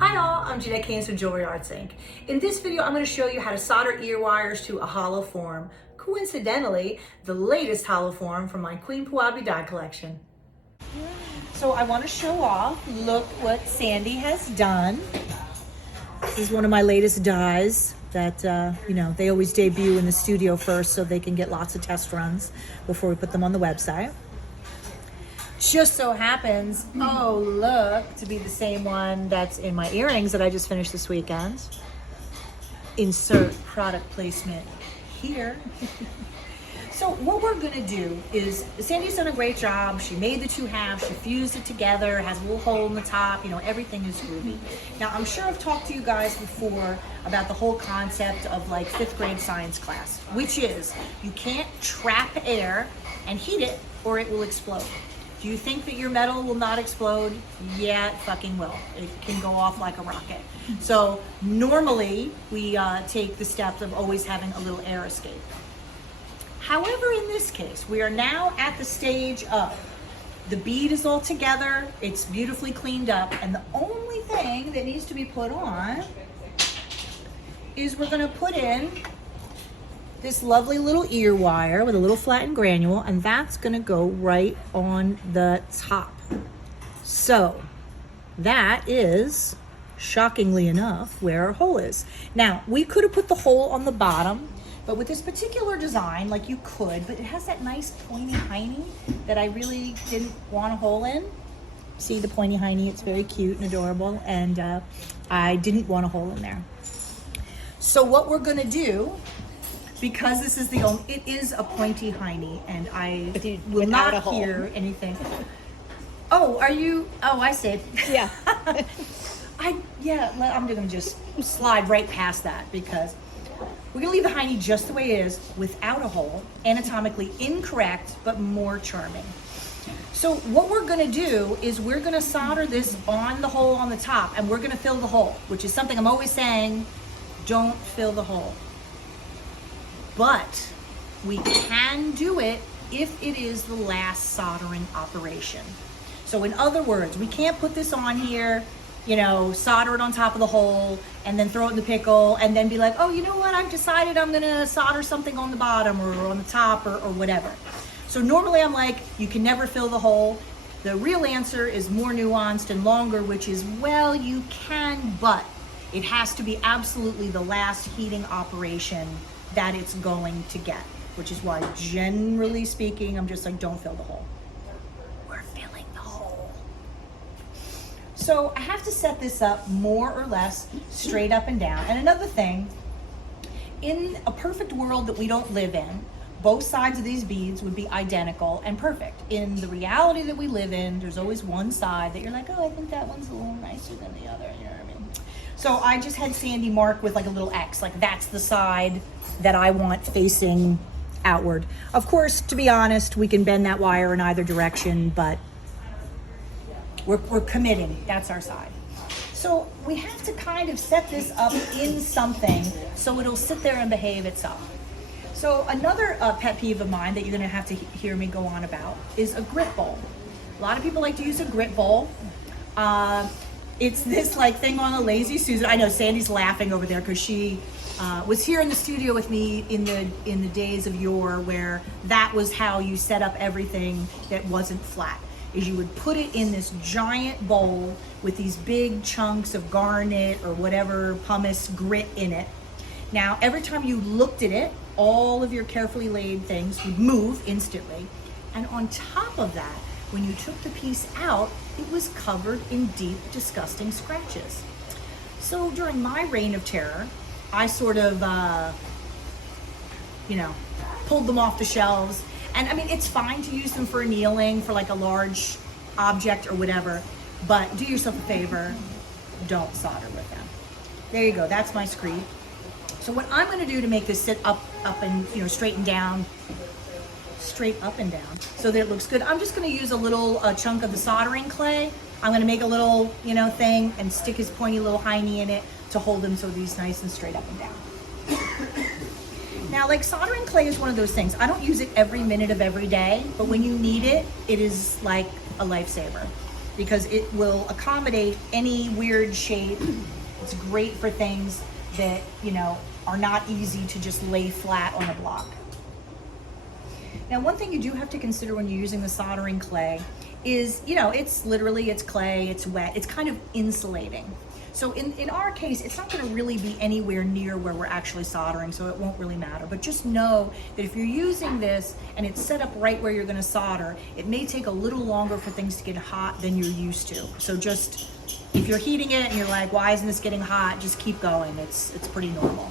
Hi all, I'm Jeanette Keynes from Jewelry Arts Inc. In this video, I'm going to show you how to solder ear wires to a hollow form. Coincidentally, the latest hollow form from my Queen Puabi die collection. So I want to show off, look what Sandy has done. This is one of my latest dies that, they always debut in the studio first so they can get lots of test runs before we put them on the website. Just so happens, oh look, to be the same one that's in my earrings that I just finished this weekend. Insert product placement here. So what we're gonna do is, Sandy's done a great job. She made the two halves, she fused it together, has a little hole in the top, everything is groovy. Now I'm sure I've talked to you guys before about the whole concept of like 5th grade science class, which is you can't trap air and heat it or it will explode. Do you think that your metal will not explode? Yeah, it fucking will. It can go off like a rocket. So normally we take the steps of always having a little air escape. However, in this case, we are now at the stage of the bead is all together, it's beautifully cleaned up, and the only thing that needs to be put on is we're gonna put in this lovely little ear wire with a little flattened granule, and that's gonna go right on the top. So that is, shockingly enough, where our hole is. Now, we could have put the hole on the bottom, but with this particular design, like you could, but it has that nice pointy hiney that I really didn't want a hole in. See the pointy hiney, it's very cute and adorable, and I didn't want a hole in there. So what we're gonna do, because this is the only, it is a pointy hiney, and I will not hear anything. Oh, are you, I see. Yeah. I'm gonna just slide right past that because we're gonna leave the hiney just the way it is without a hole, anatomically incorrect, but more charming. So what we're gonna do is we're gonna solder this on the hole on the top, and we're gonna fill the hole, which is something I'm always saying, don't fill the hole. But we can do it if it is the last soldering operation. So in other words, we can't put this on here, solder it on top of the hole and then throw it in the pickle and then be like, oh, you know what? I've decided I'm gonna solder something on the bottom or on the top or whatever. So normally I'm like, you can never fill the hole. The real answer is more nuanced and longer, which is, well, you can, but it has to be absolutely the last heating operation that it's going to get, which is why generally speaking, I'm just like, don't fill the hole. We're filling the hole. So I have to set this up more or less straight up and down. And another thing, in a perfect world that we don't live in, both sides of these beads would be identical and perfect. In the reality that we live in, there's always one side that you're like, oh, I think that one's a little nicer than the other, you know what I mean? So I just had Sandy mark with like a little X, like that's the side that I want facing outward. Of course, to be honest, we can bend that wire in either direction, but we're committing, that's our side. So we have to kind of set this up in something so it'll sit there and behave itself. So another pet peeve of mine that you're gonna have to hear me go on about is a grit bowl. A lot of people like to use a grit bowl. It's this like thing on a Lazy Susan. I know Sandy's laughing over there because she was here in the studio with me in the days of yore where that was how you set up everything that wasn't flat. Is you would put it in this giant bowl with these big chunks of garnet or whatever pumice grit in it. Now, every time you looked at it, all of your carefully laid things would move instantly. And on top of that, when you took the piece out, it was covered in deep, disgusting scratches. So during my reign of terror, I sort of, pulled them off the shelves. And I mean, it's fine to use them for annealing, for like a large object or whatever, but do yourself a favor, don't solder with them. There you go, that's my screed. So what I'm gonna do to make this sit up and, straight up and down so that it looks good, I'm just gonna use a little chunk of the soldering clay. I'm gonna make a little, thing and stick his pointy little hiney in it to hold him so that he's nice and straight up and down. Now, like soldering clay is one of those things. I don't use it every minute of every day, but when you need it, it is like a lifesaver. because it will accommodate any weird shape. It's great for things that, you know, are not easy to just lay flat on a block. Now, one thing you do have to consider when you're using the soldering clay is, you know, it's clay, it's wet, it's kind of insulating. So in our case, it's not going to really be anywhere near where we're actually soldering, so it won't really matter. But just know that if you're using this and it's set up right where you're going to solder, it may take a little longer for things to get hot than you're used to. So just, if you're heating it and you're like, why isn't this getting hot? Just keep going. It's pretty normal.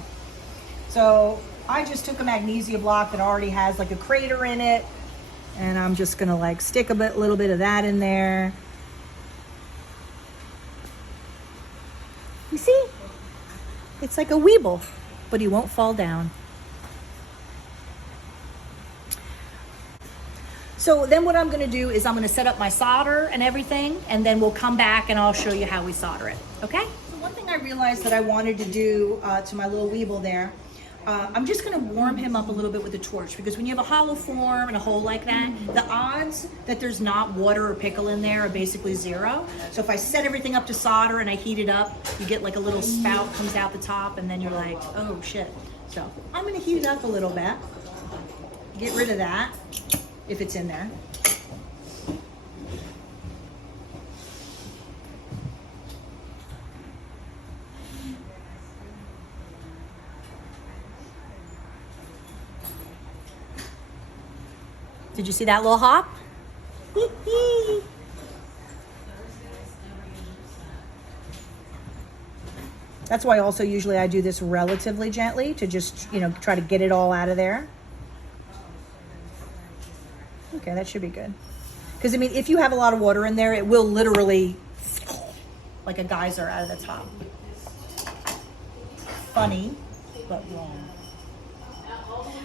So I just took a magnesia block that already has like a crater in it, and I'm just going to like stick a little bit of that in there. You see? It's like a weeble, but he won't fall down. So then what I'm gonna do is I'm gonna set up my solder and everything, and then we'll come back and I'll show you how we solder it, okay? One thing I realized that I wanted to do to my little weeble there, I'm just gonna warm him up a little bit with a torch, because when you have a hollow form and a hole like that, the odds that there's not water or pickle in there are basically zero. So if I set everything up to solder and I heat it up, you get like a little spout comes out the top, and then you're like, oh shit. So I'm gonna heat it up a little bit, get rid of that if it's in there. Did you see that little hop? That's why also usually I do this relatively gently to just, you know, try to get it all out of there. Okay, that should be good. Because I mean, if you have a lot of water in there, it will literally like a geyser out of the top. Funny, but wrong.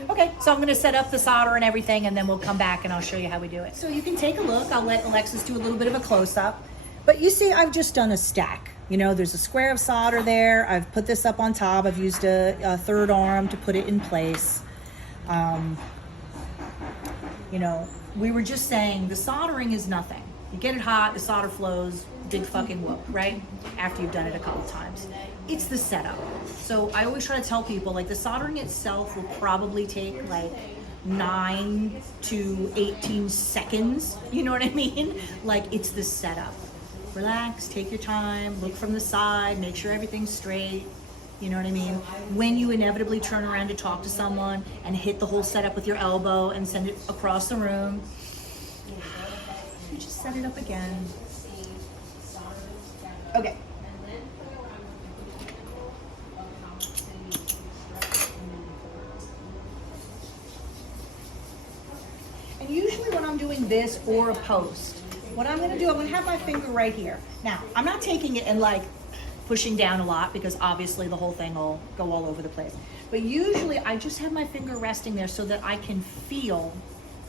Okay, so I'm gonna set up the solder and everything, and then we'll come back and I'll show you how we do it. So you can take a look. I'll let Alexis do a little bit of a close-up. But you see, I've just done a stack. You know, there's a square of solder there. I've put this up on top. I've used a third arm to put it in place. You know, we were just saying the soldering is nothing. You get it hot, the solder flows, big fucking whoop, right? After you've done it a couple times. It's the setup. So I always try to tell people, like, the soldering itself will probably take like 9 to 18 seconds. You know what I mean? Like, it's the setup. Relax, take your time, look from the side, make sure everything's straight. You know what I mean? When you inevitably turn around to talk to someone and hit the whole setup with your elbow and send it across the room, you just set it up again. Okay. And usually when I'm doing this or a post, what I'm gonna do, I'm gonna have my finger right here. Now, I'm not taking it and like pushing down a lot, because obviously the whole thing will go all over the place. But usually I just have my finger resting there so that I can feel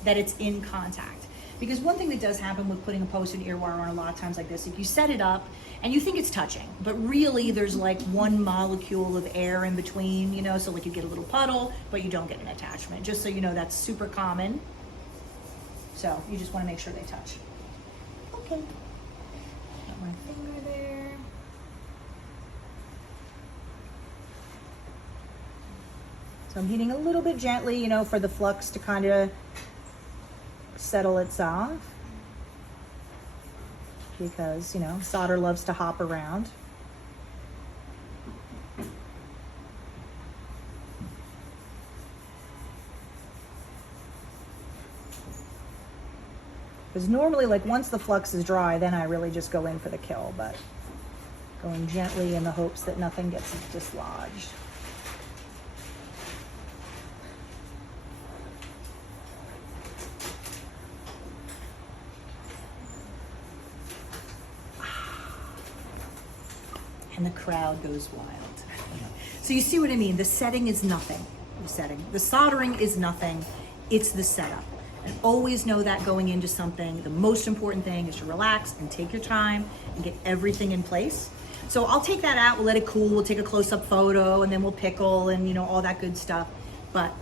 that it's in contact. Because one thing that does happen with putting a post and earwire on a lot of times like this, if you set it up and you think it's touching, but really there's like one molecule of air in between, you know, so like you get a little puddle, but you don't get an attachment. Just so you know, that's super common. So you just want to make sure they touch. Okay. Got my finger there. So I'm heating a little bit gently, you know, for the flux to kind of settle itself, because, you know, solder loves to hop around. Because normally, like, once the flux is dry, then I really just go in for the kill, but going gently in the hopes that nothing gets dislodged. And the crowd goes wild. So you see what I mean? The setting is nothing. The soldering is nothing. It's the setup. And always know that going into something, the most important thing is to relax and take your time and get everything in place. So I'll take that out, we'll let it cool, we'll take a close-up photo, and then we'll pickle and, you know, all that good stuff. But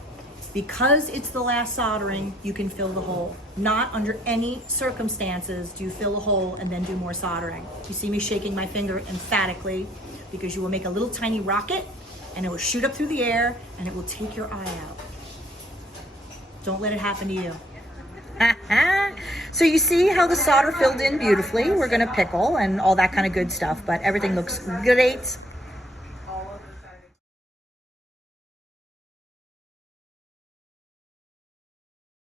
Because it's the last soldering, you can fill the hole. Not under any circumstances do you fill a hole and then do more soldering. You see me shaking my finger emphatically because you will make a little tiny rocket and it will shoot up through the air and it will take your eye out. Don't let it happen to you. So you see how the solder filled in beautifully. We're gonna pickle and all that kind of good stuff, but everything looks great.